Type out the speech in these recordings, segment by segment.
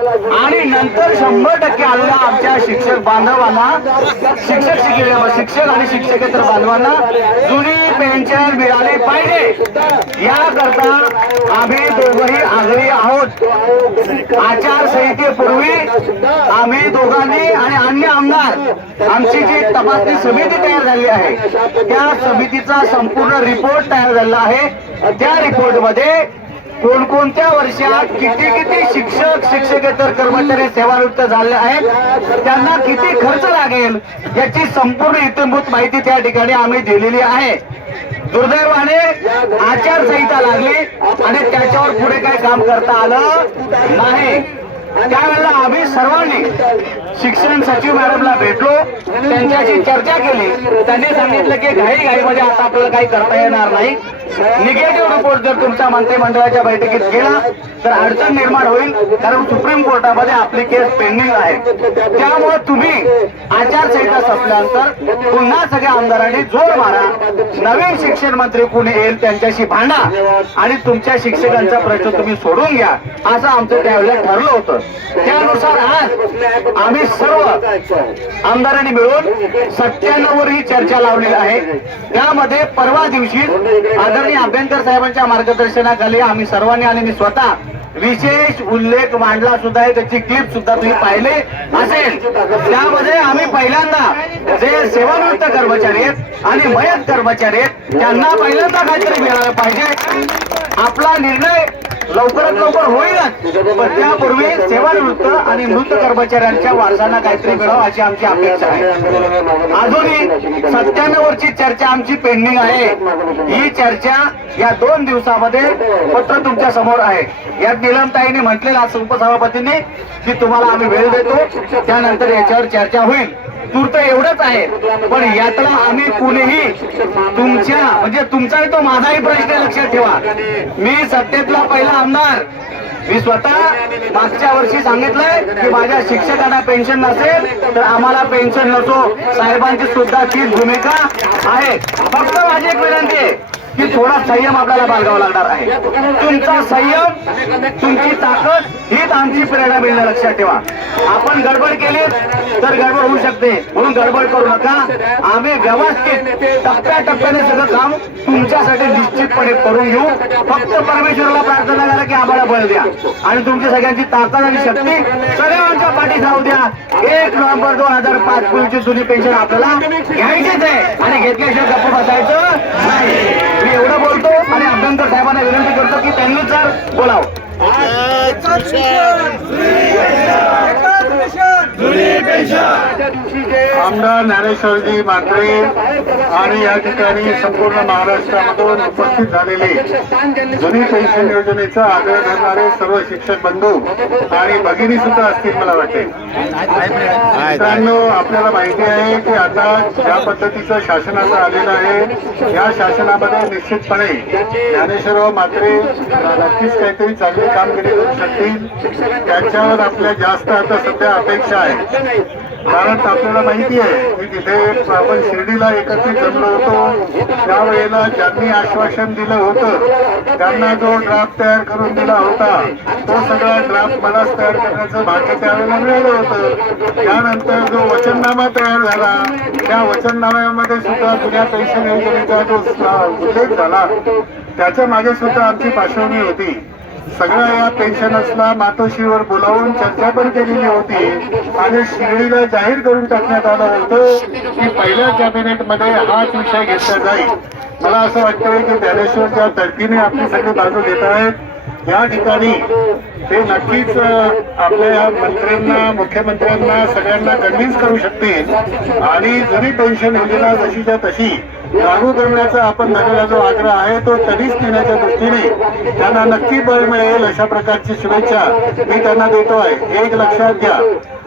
आणि नंतर शंभर टक्के आलेल्या आमच्या शिक्षक बांधवांना शिक्षक शिकले शिक्षक आणि शिक्षकेतर बांधवांना जुनी पेन्शन मिळाली पाहिजे. याकरता आम्ही दोघंही आग्रही आहोत. आचारसंहितेपूर्वी आम्ही दोघांनी आणि अन्य आमदार आमची जी तपासणी समिती तयार झाली आहे त्या समितीचा संपूर्ण रिपोर्ट तयार झालेला आहे. त्या रिपोर्टमध्ये कोणकोणत्या वर्षात किती किती शिक्षक शिक्षकेतर कर्मचारी सेवानिवृत्त झाले आहेत? त्यांना किती खर्च लागेल? याची संपूर्ण इत्यंभूत माहिती त्या ठिकाणी आम्ही दिलेली आहे. दुर्दैवाने आचारसंहिता लागली आणि त्याच्यावर पुढे काही काम करता आलं नाही. त्यावेळेला आम्ही सर्वांनी शिक्षण सचिव मॅडमला भेटलो. त्यांच्याशी चर्चा केली. त्यांनी सांगितलं की घाई घाईमध्ये आता आपल्याला काही करता येणार नाही. निगेटिव्ह रिपोर्ट जर तुमच्या मंत्रिमंडळाच्या बैठकीत गेला तर अडचण निर्माण होईल कारण सुप्रीम कोर्टामध्ये आपली केस पेंडिंग आहे त्यामुळे तुम्ही आचारसंहिता संपल्यानंतर पुन्हा सगळ्या आमदारांनी जोर मारा. नवीन शिक्षण मंत्री कोणी येईल त्यांच्याशी भांडा आणि तुमच्या शिक्षकांचा प्रश्न तुम्ही सोडून घ्या असं आमचं त्यावेळेला ठरलं होतं. त्यानुसार आज आम्ही सर्व आमदारांनी मिळून सत्त्याण्णववर ही चर्चा लावलेली आहे. त्यामध्ये परवा दिवशी आदरणीय अभ्यंकर साहेबांच्या मार्गदर्शनाखाली आम्ही सर्वांनी आणि मी स्वतः विशेष उल्लेख मांडला सुद्धा आहे. त्याची क्लिप सुद्धा तुम्ही पाहिले असेल. त्यामध्ये आम्ही पहिल्यांदा जे सेवानिवृत्त कर्मचारी आहेत आणि मयत कर्मचारी आहेत त्यांना पहिल्यांदा काहीतरी मिळालं पाहिजे. आपला निर्णय लवकरात लवकर होईलच. पण त्यापूर्वी सेवानिवृत्त आणि मृत कर्मचाऱ्यांच्या वारसांना काहीतरी मिळावं अशी आमची अपेक्षा आहे. अजूनही सत्त्याण्णव वरची चर्चा आमची पेंडिंग आहे. ही चर्चा या दोन दिवसामध्ये पत्र तुमच्यासमोर आहे. यात निलमताईने म्हटलेलं आज उपसभापतींनी की तुम्हाला आम्ही वेळ देतो. त्यानंतर याच्यावर चर्चा होईल. तूर्त एवढंच आहे. पण यातला आम्ही कुणीही तुमच्या म्हणजे तुमचाही तो माझाही प्रश्न लक्षात ठेवा. मी सत्तेतला पहिला आमदार. मी स्वतः मागच्या वर्षी सांगितलंय की माझ्या शिक्षकांना पेन्शन नसेल तर आम्हाला पेन्शन नसो. साहेबांची सुद्धा तीच भूमिका आहे फक्त माझी एक विनंती आहे. की थोडा संयम आपल्याला बाळगावा लागणार आहे. तुमचा संयम तुमची ताकद हीच आमची प्रेरणा मिळणं लक्षात ठेवा. आपण गडबड केली तर गडबड होऊ शकते. म्हणून गडबड करू नका. आम्ही व्यवस्थित टप्प्याटप्प्याने सगळं काम तुमच्यासाठी निश्चितपणे करून घेऊ. फक्त परमेश्वराला प्रार्थना करा की आम्हाला बळ द्या. आणि तुमची सगळ्यांची ताकद आणि शक्ती सगळ्यांच्या पाठी जाऊ द्या. एक नोव्हेंबर दोन हजार पाच पूर्वीची जुनी पेन्शन आपल्याला घ्यायचीच आहे. आणि घेतल्याशिवाय गप्प बसायचं नाही. मी एवढं बोलतो आणि अभ्यंकर साहेबांना विनंती करतो की त्यांनी तर बोलावं. आमदार ज्ञानेश्वरजी मात्रे आणि या ठिकाणी संपूर्ण महाराष्ट्रामधून उपस्थित झालेले जुनी पेन्शन योजनेचा आग्रह धरणारे सर्व शिक्षक बंधू आणि भगिनी सुद्धा असतील मला वाटते. मित्रांनो आपल्याला माहिती आहे की आता ज्या पद्धतीचं शासनाचं आलेलं आहे या शासनामध्ये निश्चितपणे ज्ञानेश्वरराव मात्रे नक्कीच काहीतरी चांगली कामगिरी करू शकतील त्यांच्यावर आपल्या जास्त आता सध्या अपेक्षा आहे. कारण आपल्याला माहिती आहे की तिथे आपण शिर्डीला एकत्रित जमलो होतो त्यावेळेला ज्यांनी आश्वासन दिलं होतं त्यांना जो ड्राफ्ट तयार करून दिला होता तो सगळा ड्राफ्ट मलाच तयार करण्याचं भाग्य त्यावेळेला मिळालं होतं. त्यानंतर जो वचननामा तयार झाला त्या वचननाम्यामध्ये सुद्धा जुन्या पेन्शन योजनेचा जो उल्लेख झाला त्याच्यामागे सुद्धा आमची पार्श्वभूमी होती. सगळ्या या पेन्शनर्सला मातोश्रीवर बोलावून चर्चा पण केलेली होती. आणि शिर्डीला जाहीर करून टाकण्यात आलं होतं की पहिल्या कॅबिनेटमध्ये हाच विषय घेतला जाईल. मला असं वाटतंय की ज्ञानेश्वरच्या धर्तीने आपली सगळी बाजू देत आहेत या ठिकाणी ते नक्कीच आपल्या या मंत्र्यांना मुख्यमंत्र्यांना सगळ्यांना कन्व्हिन्स करू शकतील. आणि जुनी पेन्शन योजना जशीच्या तशी लागू करण्याचा आपण झालेला जो आग्रह आहे तो कधीच नेण्याच्या दृष्टीने त्यांना नक्की बळ मिळेल अशा प्रकारची शुभेच्छा मी त्यांना देतो आहे एक लक्षात घ्या.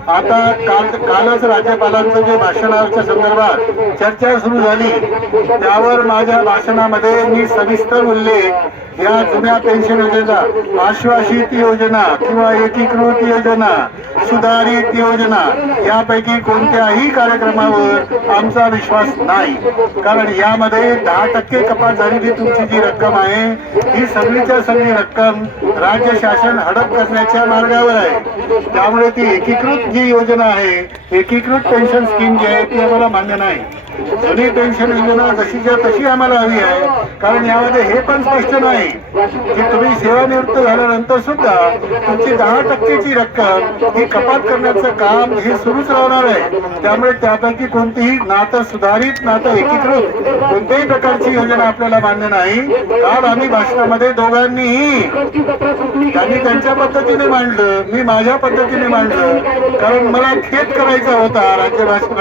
आता काल कालच राज्यपालांचं जे भाषणाच्या संदर्भात चर्चा सुरू झाली त्यावर माझ्या भाषणामध्ये मी सविस्तर उल्लेख या जुन्या पेन्शन योजनेचा आश्वासित योजना किंवा एकीकृत योजना सुधारित योजना यापैकी कोणत्याही कार्यक्रमावर आमचा विश्वास नाही. कारण यामध्ये दहा टक्के कपात झालेली तुमची जी रक्कम आहे ही सगळीच्या सगळी रक्कम राज्य शासन हडप करण्याच्या मार्गावर आहे. त्यामुळे ती एकीकृत जी योजना आहे एकीकृत पेन्शन स्कीम जी आहे ती आम्हाला मान्य नाही. जुनी पेन्शन योजना जशीच्या तशी आम्हाला हवी आहे कारण यामध्ये हे पण स्पष्ट नाही की तुम्ही सेवानिवृत्त झाल्यानंतर सुद्धा तुमची दहा टक्केची रक्कम ही कपात करण्याचं काम हे सुरूच राहणार आहे. त्यामुळे त्यापैकी कोणतीही नातं सुधारित नातं एकीकृत कोणत्याही प्रकारची योजना आपल्याला मान्य नाही. काल आम्ही भाषणामध्ये दोघांनीही त्यांनी त्यांच्या पद्धतीने मांडलं. मी माझ्या पद्धतीने मांडलं. कारण मला खेद करायचा होता राज्य भाषण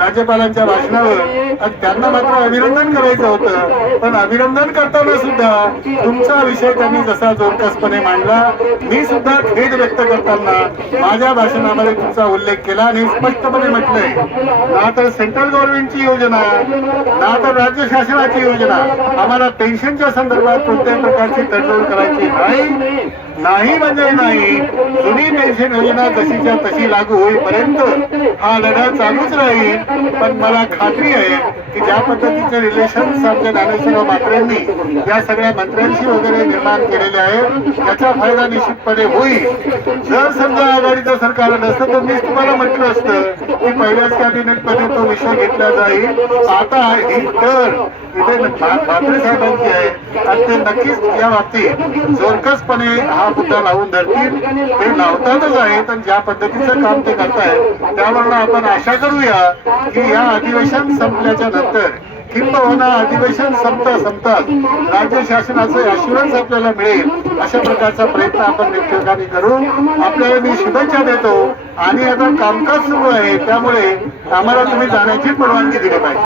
राज्यपालांच्या भाषणावर. आणि त्यांना मात्र अभिनंदन करायचं होतं. पण अभिनंदन करताना सुद्धा तुमचा विषय त्यांनी जसा जोरकसपणे मांडला मी सुद्धा खेद व्यक्त करताना माझ्या भाषणामध्ये तुमचा उल्लेख केला आणि स्पष्टपणे म्हटलंय. ना तर सेंट्रल गव्हर्नमेंटची योजना ना तर राज्य शासनाची योजना. आम्हाला पेन्शनच्या संदर्भात कोणत्याही प्रकारची तडजोड करायची नाही. नाही म्हणजे नाही. जुनी पेन्शन योजना जशीच्या तशी लागू होईपर्यंत हा लढा चालूच राहील. पण मला खात्री आहे की ज्या पद्धतीचे रिलेशन आमच्या ज्ञानेश्वर मात्रेंनी या सगळ्या मंत्र्यांशी वगैरे निर्माण केलेले आहे त्याचा फायदा निश्चितपणे होईल. जर समजा आघाडीचं सरकार नसतं तर मीच तुम्हाला म्हटलं असतं की पहिल्याच कॅबिनेटमध्ये तो विषय घेतला जाईल. आता ही तर इथे ठाकरे साहेबांची आहे. आणि ते नक्कीच या बाबतीत जोरकसपणे हा मुद्दा लावून धरतील. ते लावतातच आहेत आणि ज्या पद्धतीचं काम ते करतायत त्यावरून आपण आशा करूया की या अधिवेशन संपल्याच्या नंतर किंबहुना अधिवेशन संपता संपतात राज्य शासनाचं अश्युरन्स आपल्याला मिळेल अशा प्रकारचा प्रयत्न आपण निश्चिताने करू आपल्याला मी शुभेच्छा देतो. आणि आता कामकाज सुरू आहे त्यामुळे आम्हाला तुम्ही जाण्याची परवानगी दिली पाहिजे.